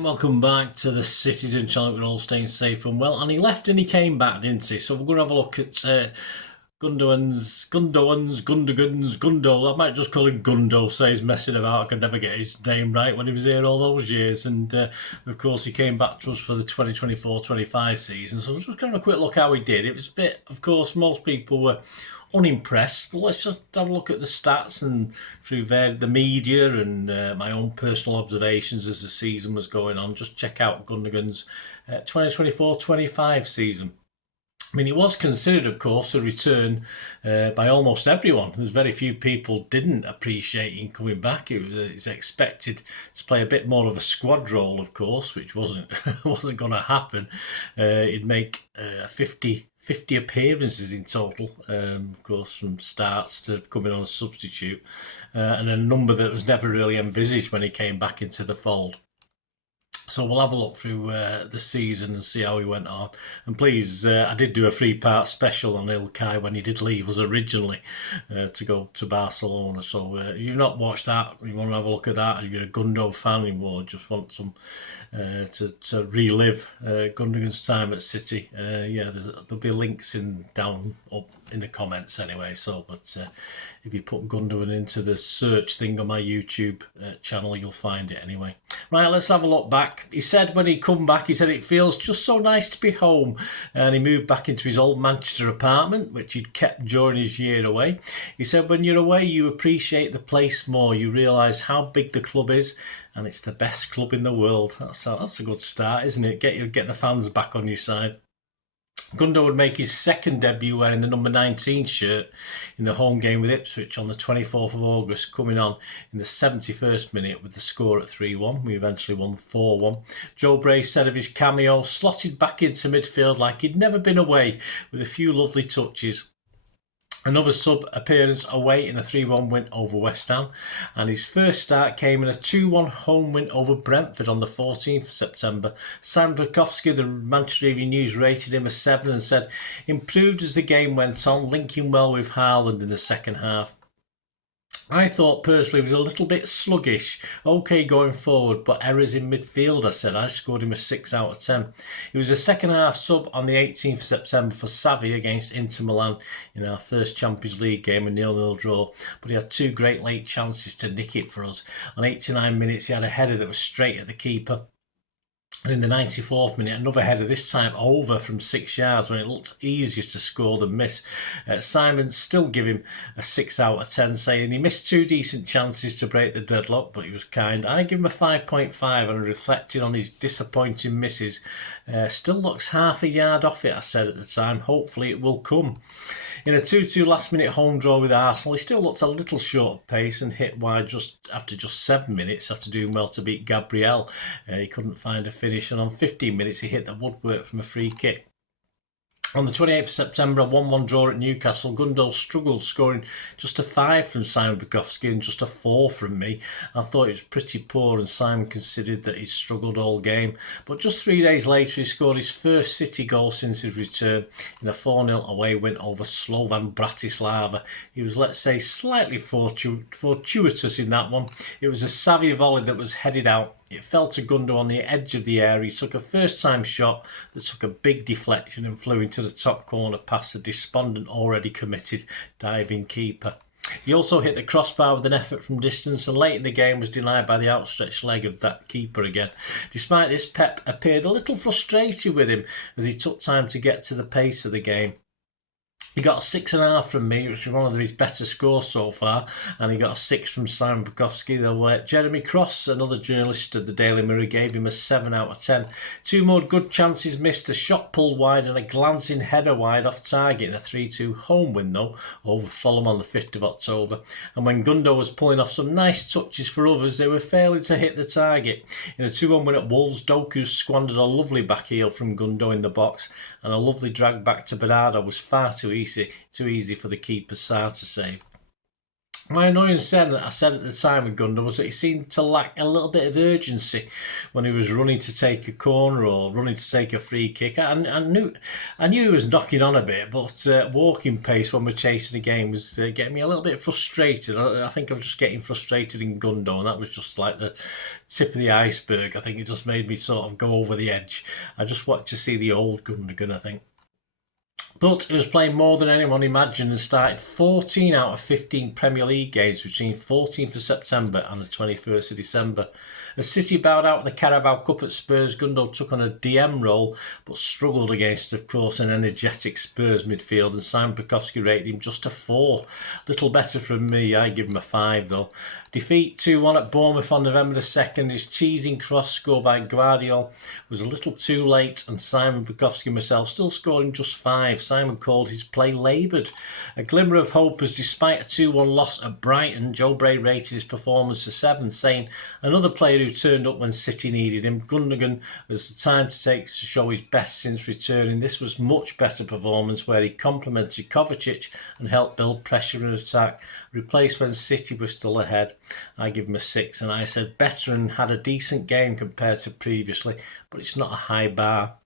and welcome back to the Citizen channel. We're all staying safe and well. And he left and he came back, didn't he? So we're going to have a look at Gundogan's, Gundo. I might just call him Gundo, so he's messing about. I could never get his name right when he was here all those years. And of course, he came back to us for the 2024-25 season. So we're just going to have a quick look how he did. It was a bit, of course, most people were unimpressed, but let's just have a look at the stats and through the media and my own personal observations as the season was going on. Just check out Gundogan's 2024-25 season. I mean, it was considered, of course, a return by almost everyone. There's very few people didn't appreciate him coming back. He's expected to play a bit more of a squad role, of course, which wasn't going to happen. He'd make 50 appearances in total, of course, from starts to coming on as substitute, and a number that was never really envisaged when he came back into the fold. So we'll have a look through the season and see how he went on. And please, I did do a 3-part special on Ilkay when he did leave us originally to go to Barcelona. So if you've not watched that, you want to have a look at that, if you're a Gundo fan, you just want some to relive Gundogan's time at City. There'll be links down up in the comments anyway. So, but if you put Gundogan into the search thing on my YouTube channel, you'll find it anyway. Right, let's have a look back. He said when he come back, he said it feels just so nice to be home. And he moved back into his old Manchester apartment, which he'd kept during his year away. He said when you're away, you appreciate the place more. You realise how big the club is, and it's the best club in the world. That's a good start, isn't it? Get the fans back on your side. Gundo would make his second debut wearing the number 19 shirt in the home game with Ipswich on the 24th of August, coming on in the 71st minute with the score at 3-1. We eventually won 4-1. Joe Bray said of his cameo, slotted back into midfield like he'd never been away with a few lovely touches. Another sub appearance away in a 3-1 win over West Ham, and his first start came in a 2-1 home win over Brentford on the 14th of September. Simon Bukowski, the Manchester Evening News, rated him a 7 and said, improved as the game went on, linking well with Haaland in the second half. I thought personally he was a little bit sluggish, okay going forward, but errors in midfield, I said. I scored him a 6 out of 10. He was a second half sub on the 18th of September for Xavi against Inter Milan in our first Champions League game, a 0-0 draw, but he had 2 great late chances to nick it for us. On 89 minutes he had a header that was straight at the keeper. And in the 94th minute, another header, this time over from 6 yards when it looked easier to score than miss. Simon still give him a 6 out of 10, saying he missed 2 decent chances to break the deadlock, but he was kind. I give him a 5.5 and reflecting on his disappointing misses. Still looks half a yard off it, I said at the time. Hopefully it will come. In a 2-2 last-minute home draw with Arsenal, he still looked a little short of pace and hit wide just after 7 minutes after doing well to beat Gabriel. He couldn't find a finish, and on 15 minutes he hit the woodwork from a free kick. On the 28th of September, a 1-1 draw at Newcastle, Gundo struggled, scoring just a 5 from Simon Bukowski and just a 4 from me. I thought it was pretty poor, and Simon considered that he'd struggled all game. But just 3 days later, he scored his first City goal since his return in a 4-0 away win over Slovan Bratislava. He was, let's say, slightly fortuitous in that one. It was a Xavi volley that was headed out. It fell to Gundo on the edge of the area. He took a first-time shot that took a big deflection and flew into the top corner past the despondent, already committed diving keeper. He also hit the crossbar with an effort from distance, and late in the game was denied by the outstretched leg of that keeper again. Despite this, Pep appeared a little frustrated with him as he took time to get to the pace of the game. He got a 6.5 from me, which was one of his better scores so far, and he got a 6 from Simon Bukowski. Though Jeremy Cross, another journalist at the Daily Mirror, gave him a 7 out of 10. 2 more good chances missed, a shot pulled wide and a glancing header wide off target in a 3-2 home win, though, over Fulham on the 5th of October. And when Gundo was pulling off some nice touches for others, they were failing to hit the target. In a 2-1 win at Wolves, Doku squandered a lovely back heel from Gundo in the box, and a lovely drag back to Bernardo was far too easy for the keeper Sarr to save. My annoyance then, I said at the time with Gundogan, was that he seemed to lack a little bit of urgency when he was running to take a corner or running to take a free kick. I knew he was knocking on a bit, but walking pace when we're chasing the game was getting me a little bit frustrated. I think I was just getting frustrated in Gundogan. That was just like the tip of the iceberg. I think it just made me sort of go over the edge. I just wanted to see the old Gundogan, I think. But he was playing more than anyone imagined and started 14 out of 15 Premier League games between 14th of September and the 21st of December. As City bowed out the Carabao Cup at Spurs, Gundogan took on a DM role but struggled against, of course, an energetic Spurs midfield, and Simon Bukowski rated him just a 4. Little better from me, I give him a 5 though. Defeat 2-1 at Bournemouth on November the 2nd. His teasing cross score by Guardiola was a little too late, and Simon Bukowski and myself still scoring just 5. Simon called his play laboured. A glimmer of hope as, despite a 2-1 loss at Brighton, Joe Bray rated his performance a 7, saying another player who turned up when City needed him. Gundogan was the time to take to show his best since returning. This was much better performance where he complemented Kovacic and helped build pressure and attack. Replaced when City was still ahead. I give him a 6, and I said better and had a decent game compared to previously, but it's not a high bar.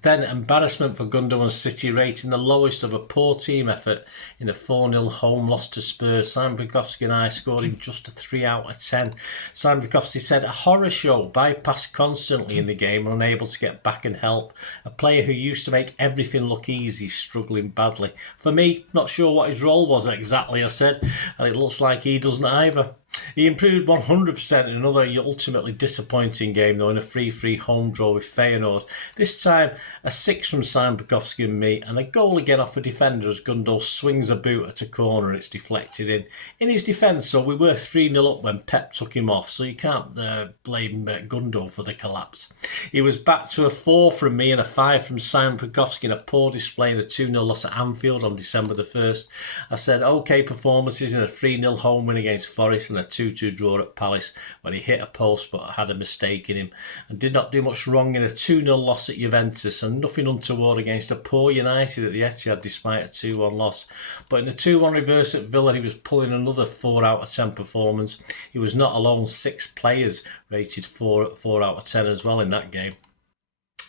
Then embarrassment for Gundogan City, rating the lowest of a poor team effort in a 4-0 home loss to Spurs. Simon Bukowski and I scored him just a 3 out of 10. Simon Bukowski said a horror show, bypassed constantly in the game, unable to get back and help. A player who used to make everything look easy, struggling badly. For me, not sure what his role was exactly, I said, and it looks like he doesn't either. He improved 100% in another ultimately disappointing game, though, in a 3-3 home draw with Feyenoord. This time, a 6 from Simon Bukowski and me, and a goal again off a defender as Gundogan swings a boot at a corner and it's deflected in. In his defence, so we were 3-0 up when Pep took him off, so you can't blame Gundogan for the collapse. He was back to a 4 from me and a 5 from Simon Bukowski in a poor display in a 2-0 loss at Anfield on December the 1st. I said okay performances in a 3-0 home win against Forest and a 2-2 draw at Palace when he hit a post but had a mistake in him, and did not do much wrong in a 2-0 loss at Juventus, and nothing untoward against a poor United at the Etihad despite a 2-1 loss. But in a 2-1 reverse at Villa, he was pulling another 4 out of 10 performance. He was not alone, 6 players rated 4 out of 10 as well in that game.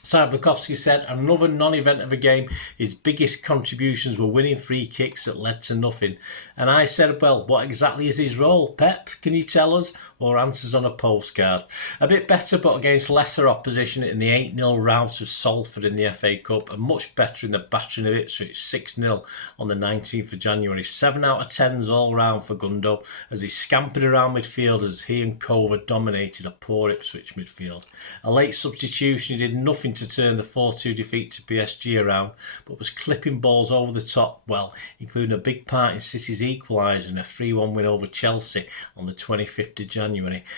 Simon Bukowski said another non-event of a game. His biggest contributions were winning free kicks that led to nothing. And I said, well, what exactly is his role? Pep, can you tell us? Or answers on a postcard. A bit better, but against lesser opposition in the 8-0 rout of Salford in the FA Cup, and much better in the battering of Ipswich 6-0 on the 19th of January. 7 out of 10s all round for Gundo as he scampered around midfield as he and Kova dominated a poor Ipswich midfield. A late substitution, he did nothing to turn the 4-2 defeat to PSG around, but was clipping balls over the top well, including a big part in City's equaliser and a 3-1 win over Chelsea on the 25th of January.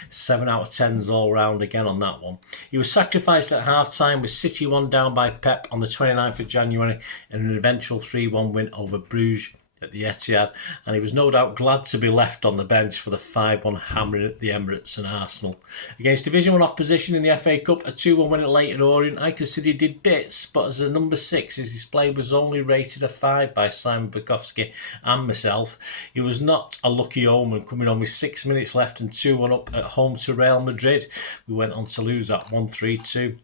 7 out of 10s all round again on that one. He was sacrificed at half-time with City 1 down by Pep on the 29th of January in an eventual 3-1 win over Bruges at the Etihad, and he was no doubt glad to be left on the bench for the 5-1 hammering at the Emirates and Arsenal. Against Division 1 opposition in the FA Cup, a 2-1 win at Leyton Orient, I consider he did bits, but as a number 6, his display was only rated a 5 by Simon Bukowski and myself. He was not a lucky omen, coming on with 6 minutes left and 2-1 up at home to Real Madrid. We went on to lose that 1-3-2.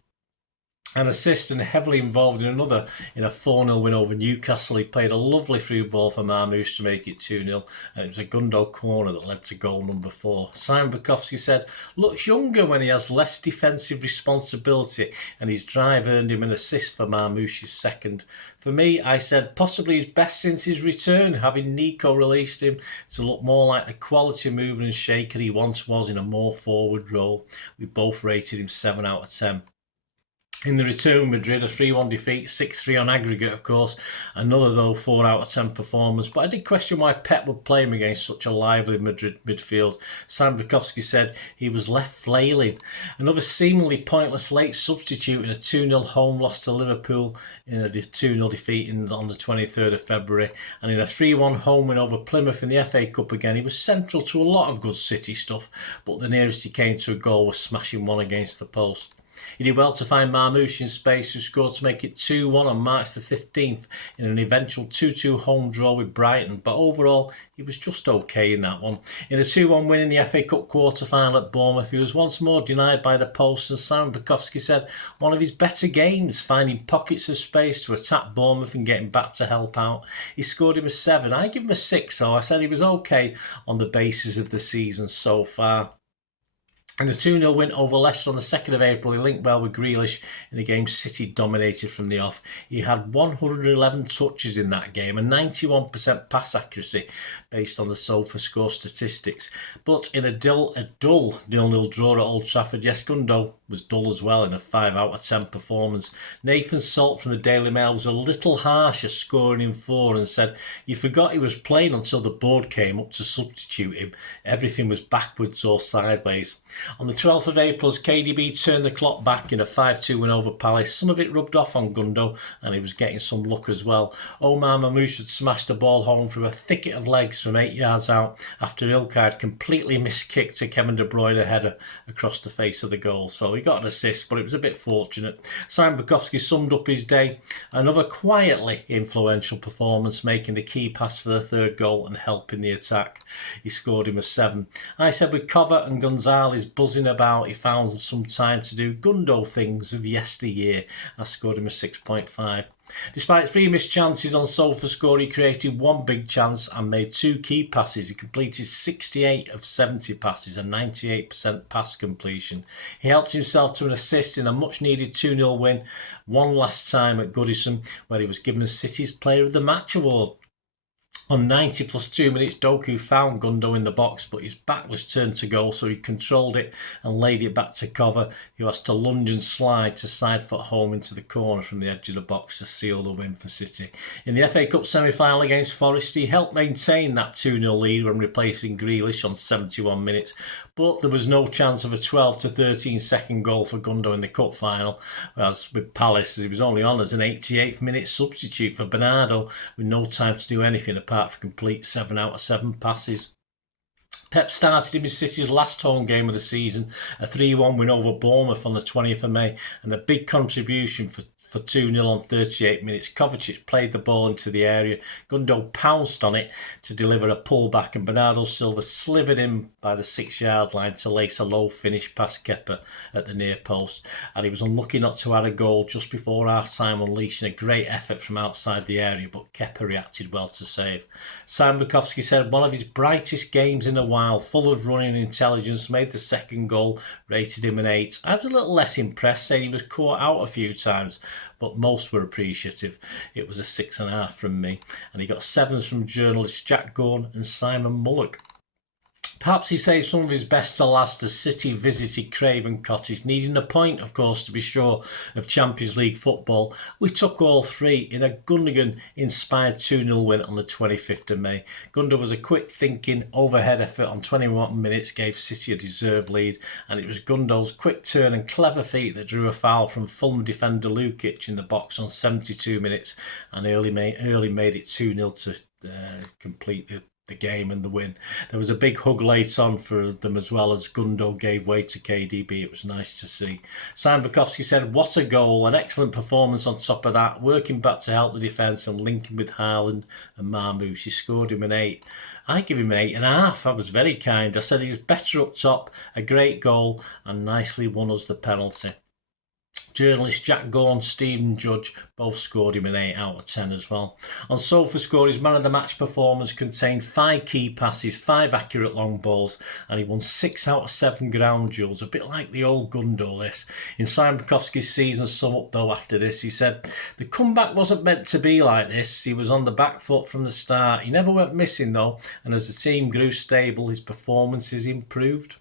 An assist and heavily involved in another in a 4-0 win over Newcastle. He played a lovely through ball for Marmouche to make it 2-0, and it was a Gundo corner that led to goal number 4. Simon Bukowski said, looks younger when he has less defensive responsibility, and his drive earned him an assist for Marmouche's second. For me, I said possibly his best since his return, having Nico released him to look more like the quality mover and shaker he once was in a more forward role. We both rated him 7 out of 10. In the return, Madrid, a 3-1 defeat, 6-3 on aggregate, of course. Another, though, 4 out of 10 performance. But I did question why Pep would play him against such a lively Madrid midfield. Sam Bukowski said he was left flailing. Another seemingly pointless late substitute in a 2-0 home loss to Liverpool in a 2-0 defeat on the 23rd of February. And in a 3-1 home win over Plymouth in the FA Cup again, he was central to a lot of good City stuff. But the nearest he came to a goal was smashing one against the post. He did well to find Marmouche in space, who scored to make it 2-1 on March the 15th in an eventual 2-2 home draw with Brighton, but overall he was just okay in that one. In a 2-1 win in the FA Cup quarter-final at Bournemouth, he was once more denied by the post, and Simon Bukowski said one of his better games, finding pockets of space to attack Bournemouth and getting back to help out. He scored him a 7. I give him a 6, though. I said he was okay on the basis of the season so far. In a 2-0 win over Leicester on the 2nd of April, he linked well with Grealish in a game City dominated from the off. He had 111 touches in that game and 91% pass accuracy based on the Sofascore statistics. But in a dull 0-0 draw at Old Trafford, yes, Gundo was dull as well in a 5 out of 10 performance. Nathan Salt from the Daily Mail was a little harsh, scoring in 4, and said he forgot he was playing until the board came up to substitute him. Everything was backwards or sideways. On the 12th of April, as KDB turned the clock back in a 5-2 win over Palace, some of it rubbed off on Gundo, and he was getting some luck as well. Omar Mamouche had smashed the ball home through a thicket of legs from 8 yards out after Ilkay had completely miskicked a Kevin De Bruyne header across the face of the goal. So he got an assist, but it was a bit fortunate. Simon Bukowski summed up his day. Another quietly influential performance, making the key pass for the 3rd goal and helping the attack. He scored him a 7. I said with Cover and Gonzalez buzzing about, he found some time to do Gundo things of yesteryear. I scored him a 6.5. Despite 3 missed chances on Sofascore, he created 1 big chance and made 2 key passes. He completed 68 of 70 passes and 98% pass completion. He helped himself to an assist in a much-needed 2-0 win, one last time at Goodison, where he was given City's Player of the Match award. On 90 plus 2 minutes, Doku found Gundo in the box, but his back was turned to goal, so he controlled it and laid it back to Cover, who has to lunge and slide to side foot home into the corner from the edge of the box to seal the win for City. In the FA Cup semi-final against Forest, he helped maintain that 2-0 lead when replacing Grealish on 71 minutes, but there was no chance of a 12 to 13 second goal for Gundo in the cup final, whereas with Palace, he was only on as an 88th minute substitute for Bernardo with no time to do anything apart from complete 7 out of 7 passes. Pep started him in City's last home game of the season, a 3-1 win over Bournemouth on the 20th of May, and a big contribution for 2-0 on 38 minutes. Kovacic played the ball into the area. Gundo pounced on it to deliver a pullback, and Bernardo Silva slivered in by the 6-yard line to lace a low finish past Kepa at the near post. And he was unlucky not to add a goal just before half-time, unleashing a great effort from outside the area, but Kepa reacted well to save. Simon Bukowski said one of his brightest games in a while, full of running intelligence, made the 2nd goal, rated him an 8. I was a little less impressed, saying he was caught out a few times, but most were appreciative. It was a 6.5 from me, and he got 7s from journalists Jack Gorn and Simon Mullock. Perhaps he saved some of his best to last as City visited Craven Cottage, needing a point, of course, to be sure of Champions League football. We took all 3 in a Gundogan-inspired 2-0 win on the 25th of May. Gundogan was a quick-thinking overhead effort on 21 minutes, gave City a deserved lead, and it was Gundo's quick turn and clever feet that drew a foul from Fulham defender Lukic in the box on 72 minutes, and early made it 2-0 to complete the game and the win. There was a big hug late on for them as well as Gundo gave way to KDB. It was nice to see. Simon Bukowski said, what a goal, an excellent performance on top of that, working back to help the defence and linking with Haaland and Marmouche. He scored him an 8. I give him an 8.5. I was very kind. I said he was better up top, a great goal, and nicely won us the penalty. Journalists Jack Gorn, Stephen Judge both scored him an 8 out of 10 as well. On Sofascore, his man of the match performance contained 5 key passes, 5 accurate long balls, and he won 6 out of 7 ground duels, a bit like the old Gundo list. In Simon Bukowski's season sum up though after this, he said, the comeback wasn't meant to be like this. He was on the back foot from the start. He never went missing though, and as the team grew stable, his performances improved.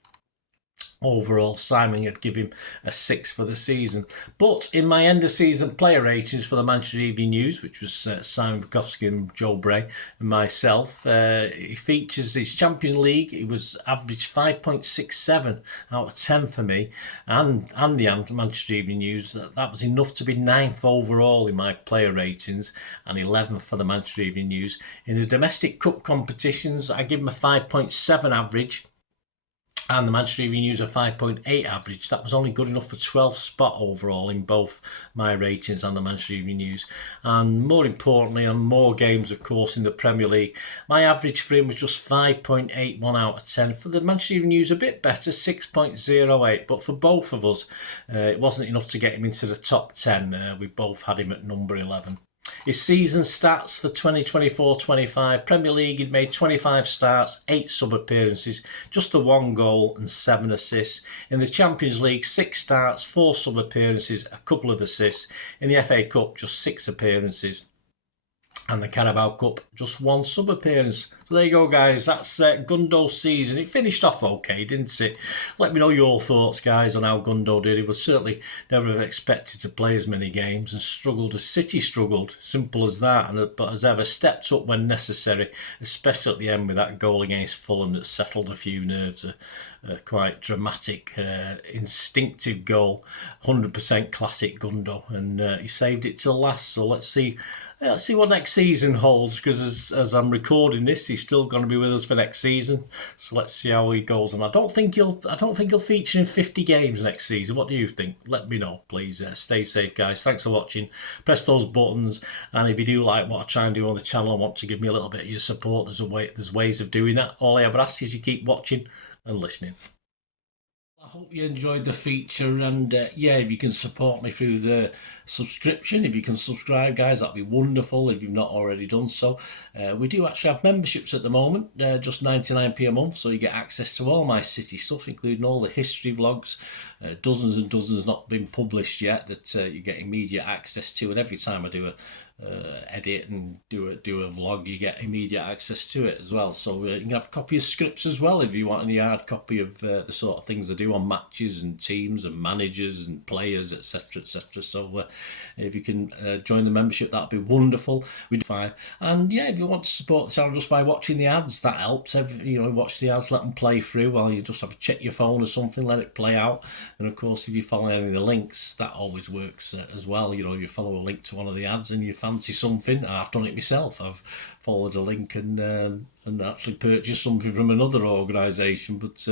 Overall, Simon had given him a 6 for the season. But in my end-of-season player ratings for the Manchester Evening News, which was Simon Bukowski and Joe Bray and myself, he features his Champions League. He was averaged 5.67 out of 10 for me. And the Manchester Evening News, that was enough to be 9th overall in my player ratings and 11th for the Manchester Evening News. In the domestic cup competitions, I give him a 5.7 average. And the Manchester Evening News a 5.8 average. That was only good enough for 12th spot overall in both my ratings and the Manchester Evening News. And more importantly, on more games, of course, in the Premier League, my average for him was just 5.81 out of 10. For the Manchester Evening News, a bit better, 6.08. But for both of us, it wasn't enough to get him into the top 10. We both had him at number 11. His season stats for 2024-25, Premier League, he'd made 25 starts, 8 sub-appearances, just the 1 goal and 7 assists. In the Champions League, 6 starts, 4 sub-appearances, a couple of assists. In the FA Cup, just 6 appearances. And the Carabao Cup, just 1 sub-appearance. So there you go, guys. That's Gundo's season. It finished off okay, didn't it? Let me know your thoughts, guys, on how Gundo did. He was certainly never have expected to play as many games and struggled as City struggled. Simple as that. But as ever, stepped up when necessary, especially at the end with that goal against Fulham that settled a few nerves. A quite dramatic, instinctive goal. 100% classic Gundo. And he saved it till last. So let's see what next season holds, because as I'm recording this, he's still going to be with us for next season. So let's see how he goes. And I don't think he'll feature in 50 games next season. What do you think? Let me know, please. Stay safe, guys. Thanks for watching. Press those buttons, and if you do like what I try and do on the channel and want to give me a little bit of your support, there's ways of doing that. All I ever ask is you keep watching and listening. I hope you enjoyed the feature, and if you can support me through the subscription, if you can subscribe, guys, that'd be wonderful if you've not already done so. We do actually have memberships at the moment, just 99p a month, so you get access to all my City stuff, including all the history vlogs, dozens and dozens not been published yet that you get immediate access to, and every time I do a edit and do a vlog, you get immediate access to it as well. So you can have a copy of scripts as well if you want any hard copy of the sort of things I do on matches and teams and managers and players, etc, etc. So if you can join the membership, that'd be wonderful. We do fine. And if you want to support the channel just by watching the ads, that helps. Watch the ads, let them play through while you just have to check your phone or something, let it play out. And of course, if you follow any of the links, that always works as well. You follow a link to one of the ads and you fancy something. I've done it myself. I've followed a link and actually purchased something from another organisation. But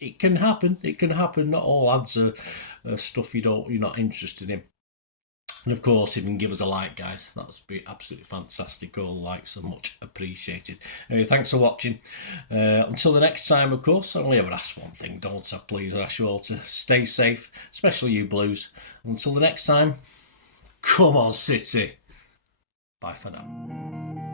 it can happen. It can happen. Not all ads are stuff you're not interested in. And of course, if you can give us a like, guys, that would be absolutely fantastic. All likes are much appreciated. Anyway, thanks for watching. Until the next time, of course, I only ever ask one thing, don't I? Please, I ask you all to stay safe, especially you Blues. Until the next time, come on, City. Bye for now.